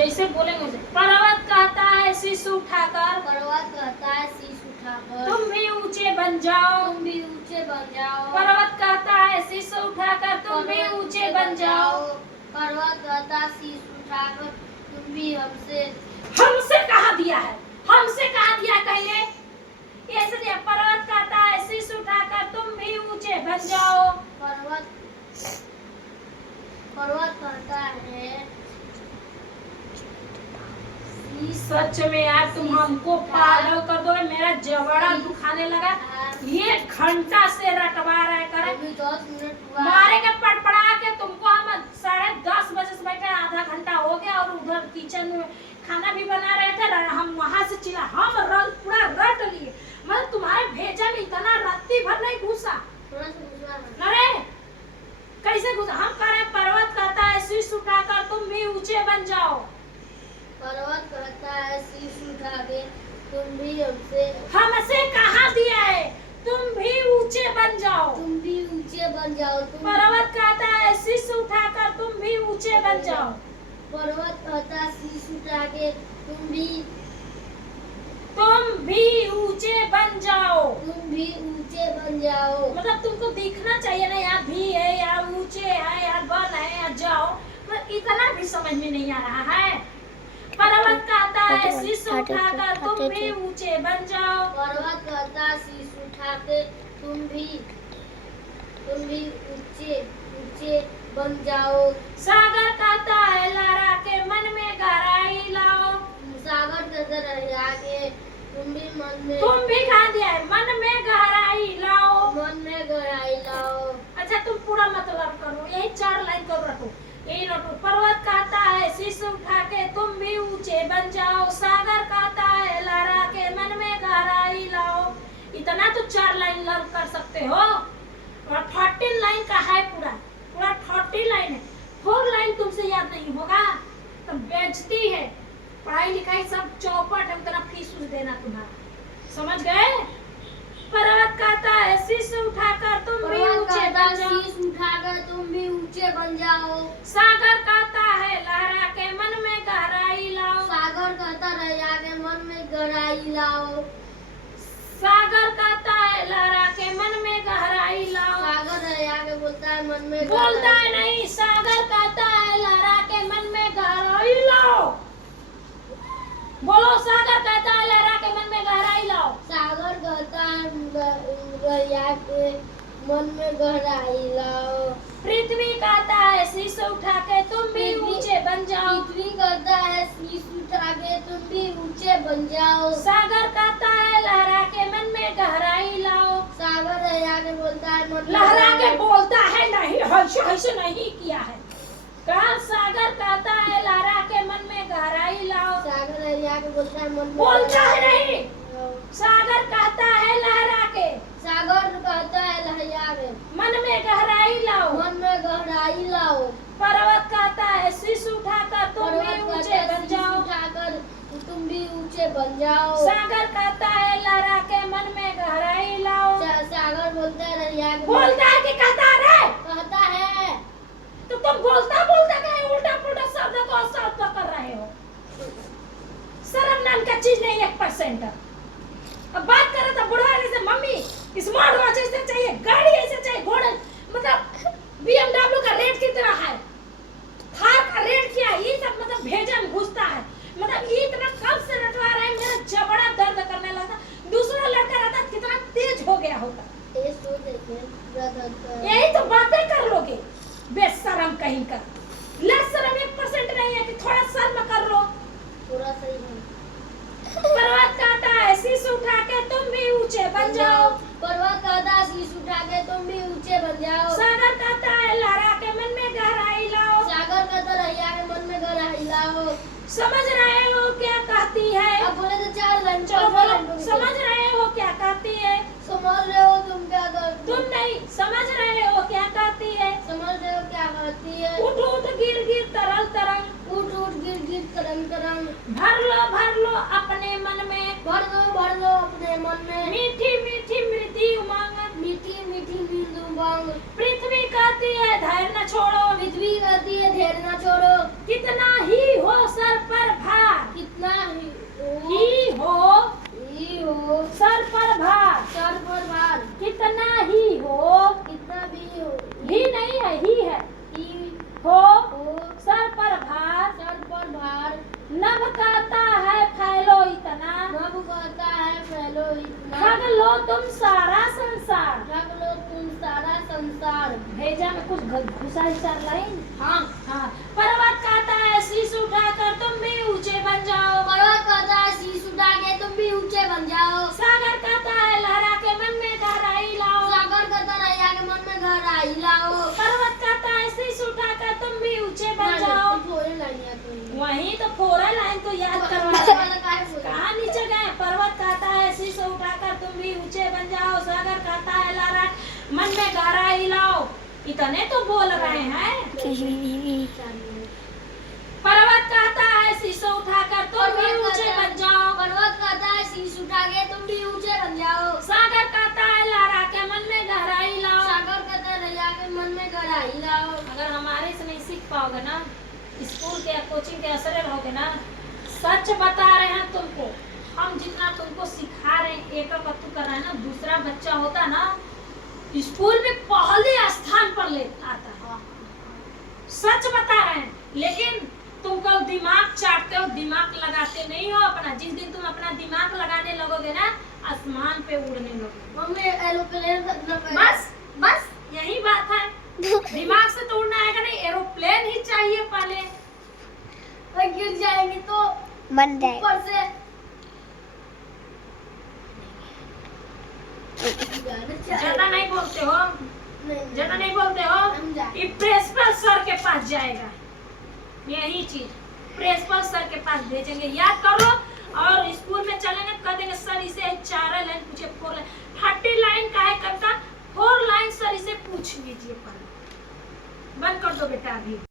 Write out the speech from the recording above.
जैसे बोलेंगे पर्वत कहता है शीश उठाकर, पर्वत कहता है शीश उठाकर, तुम भी ऊंचे बन जाओ, तुम भी ऊंचे बन जाओ। पर्वत कहता है शीश उठाकर तुम भी ऊंचे बन जाओ। पर्वत कहता शीश उठाकर तुम भी हमसे कहा दिया है, हमसे कहा दिया कहिए ऐसे दिया। पर्वत कहता है शीश उठाकर तुम भी ऊंचे बन जाओ। पर्वत कहता है सच में यार तुम हमको पागल कर दोगे, मेरा जबड़ा दुखाने लगा। ये घंटा से रटवा रहे करे, 10 मिनट हुआ मारे के पड़पड़ा के तुमको। हम 10:30 बजे से बैठे, आधा घंटा हो गया और उधर किचन में खाना भी बना रहे थे। हम वहां से चिल्ला, हम पूरा रट लिए। मतलब तुम्हारे भेजा में इतना रात्रि भर नहीं घुसा। अरे कैसे घुसा? हम कह रहे पर्वत कहता है शीश उठाकर तुम भी ऊंचे बन जाओ। पर्वत कहता है शीश उठा के तुम भी हमसे कहा दिया है तुम भी ऊंचे बन जाओ, तुम भी ऊंचे बन जाओ। पर्वत कहता है शीश उठाकर तुम भी ऊंचे बन जाओ। पर्वत कहता है शीश उठा के तुम भी ऊंचे बन जाओ, तुम भी ऊंचे बन जाओ। मतलब तुमको दिखना चाहिए ना यार, भी है यार, ऊंचे है यार, बन है यार, जाओ। पर इतना भी समझ में नहीं आ रहा है। पर्वत कहता है शीश उठाकर तुम भी ऊंचे बन जाओ। पर्वत कहता है शीश उठा के तुम भी ऊंचे ऊंचे बन जाओ। सागर कहता है लहरा के मन में गहराई लाओ। सागर कहता है आगे तुम भी खा दिया है, मन में गहराई लाओ, मन में गहराई लाओ। अच्छा तुम पूरा मतलब करो, यही 4 लाइन कर रखो, यही रखो। पर्वत कहता है शीश उठा के तुम भी ऊंचे बन जाओ। सागर कहता है लहरा के मन में गहराई लाओ। इतना तो 4 लाइन लर्न कर सकते हो, और 14 लाइन का है पूरा 40 लाइन है। 4 लाइन तुमसे याद नहीं होगा तो बेइज्जती है। पढ़ाई लिखाई सब चौपट है, उतना फीस देना तुम्हारा, समझ गए? पर्वत कहता है शीश उठाकर तुम भी ऊंचे बन जाओ। शीश उठाकर तुम भी ऊंचे बन जाओ। सागर कहता है लहरा के मन में गहराई लाओ। सागर कहता रहा के मन में गहराई लाओ। सागर कहता है लहरा के मन में गहराई लाओ। सागर रहा के बोलता है मन में बोलता है नहीं, सागर कहता है लहरा के मन में गहराई लाओ। बोलो, सागर कहता है लहरा के मन में गहराई लाओ। सागर कहता है रहा के मन में गहराई लाओ। पृथ्वी कहता है शीश उठा के तुम भी ऊंचे बन जाओ। पृथ्वी कहता है शीश उठा के तुम भी ऊंचे बन जाओ। सागर कहता है लहरा के मन में गहराई लाओ। सागर रहा के बोलता है मन लहरा के बोलता है नहीं, ऐसे नहीं किया है। कहा सागर कहता है लहरा के मन में गहराई लाओ। सागर रहा के बोलता है मन में बोलता है नहीं, सागर कहता है लहरा के, सागर कहता है लहरा के मन में गहराई लाओ। मन में गहराई लाओ। पर्वत कहता है शीश उठाकर तुम भी ऊंचे बन जाओ। उठाकर तुम भी ऊंचे बन जाओ। सागर कहता है लहरा के मन में गहराई लाओ। सागर बोलता है लहरा के बोलता है कि कहता है? कहता है। तो तुम बोलता बोलता कहीं उल्टा पुल्टा शब्द को शब्द कर रहे हो। शर्म नाम का चीज नहीं 1%। अब बात करे तो बुढ़ा जैसे मम्मी स्मार्ट वॉच ऐसे चाहिए, गाड़ी ऐसे चाहिए, घोड़ा मतलब BMW का रेट कितना है, थार का रेट क्या है, ये सब मतलब भेजा में घुसता है। मतलब ये इतना कब से रटवा रहे हैं, मेरा जबड़ा दर्द करने लगा। दूसरा लड़का रहता कितना तेज हो गया होता। यही तो बातें कर लोगे, बेशरम कहीं का। लशरम 1% नहीं है कि थोड़ा शर्म कर लो। थोड़ा सही है। पर्वत कहता है शीश उठा के तुम भी ऊंचे बन जाओ। पर्वत कहता है शीश उठा के तुम भी ऊंचे बन जाओ। सागर कहता है लहरा के मन में गहराई लाओ। सागर कहता रहा के मन में गहराई लाओ। समझ रहे हो क्या कहती है? अब बोले तो 4 लाइन। चलो बोलो, समझ रहे हो क्या कहती है? समझ रहे हो तुम क्या करती? तुम नहीं समझ रहे हो क्या कहती है? समझ रहे हो क्या करती है? उठ उठ गिर गिर तरंग तरंग, उठ उठ गिर गिर तरंग तरंग। भर लो अपने मन में, भर लो अपने मन में। मीठी मीठी मृदि उमंग, मीठी मीठी मृदु उमंग। पृथ्वी कहती है धैर्य न छोड़ो। पृथ्वी कहती है धैर्य न छोड़ो। कितना ही हो सर पर ठग लो तुम सारा संसार, ठग लो तुम सारा संसार। भेजा में कुछ घुसा ही 4 लाइन। हाँ। हाँ, पर्वत कहता है शीश उठाकर तुम भी ऊंचे बन जाओ, पर्वत कहता है शीश उठा के तुम भी ऊंचे बन जाओ। सागर कहता है लहरा के मन में गहराई लाओ, सागर कहता रैया के मन में गहराई लाओ। पर्वत कहता है शीश उठाकर तुम भी ऊंचे बन जाओ। थोड़ी लाइनियाँ तो वही तो 4 लाइन तो याद करवा कहाँ नीचे गए। पर्वत कहता है शीश उठाकर तुम भी ऊंचे बन जाओ, सागर कहता है लहरा मन में गहराई लाओ। इतने तो बोल रहे हैं। पर्वत कहता है शीश उठाकर तुम भी ऊंचे बन जाओ, पर्वत कहता है शीश उठा के तुम भी ऊंचे बन जाओ। सागर कहता है लहरा के मन में गहराई लाओ। सागर कहता है रैया के मन में गहराई लाओ। अगर हमारे से नहीं सीख पाओगे ना, स्कूल के या कोचिंग के असर रहोगे ना, सच बता रहे हैं तुमको, हम जितना तुमको सिखा रहे हैं, एक पत्तू कर रहे हैं ना, दूसरा बच्चा होता ना स्कूल में पहले स्थान पर ले आता है। सच बता रहे हैं, लेकिन तुमको दिमाग चाटते हो, दिमाग लगाते नहीं हो अपना। जिस दिन तुम अपना दिमाग लगाने लगोगे ना, आसमान पे उड़ने लगोगे। मम्मी एरोप्लेन बस बस यही बात है। दिमाग से तो उड़ना आएगा नहीं, एरोप्लेन ही चाहिए पहले। गिर जाएंगे तो बन जाए। ऊपर से ज्यादा नहीं बोलते हो, ज्यादा नहीं बोलते हो। ये प्रिंसिपल सर के पास जाएगा, यही चीज प्रिंसिपल सर के पास भेजेंगे। याद कर लो, और स्कूल में चलेंगे कह देंगे सर इसे 4 लाइन पूछे, 4 लाइन, 30 लाइन का है कविता, 4 लाइन सर इसे पूछ लीजिए। बंद कर दो बेटा अभी।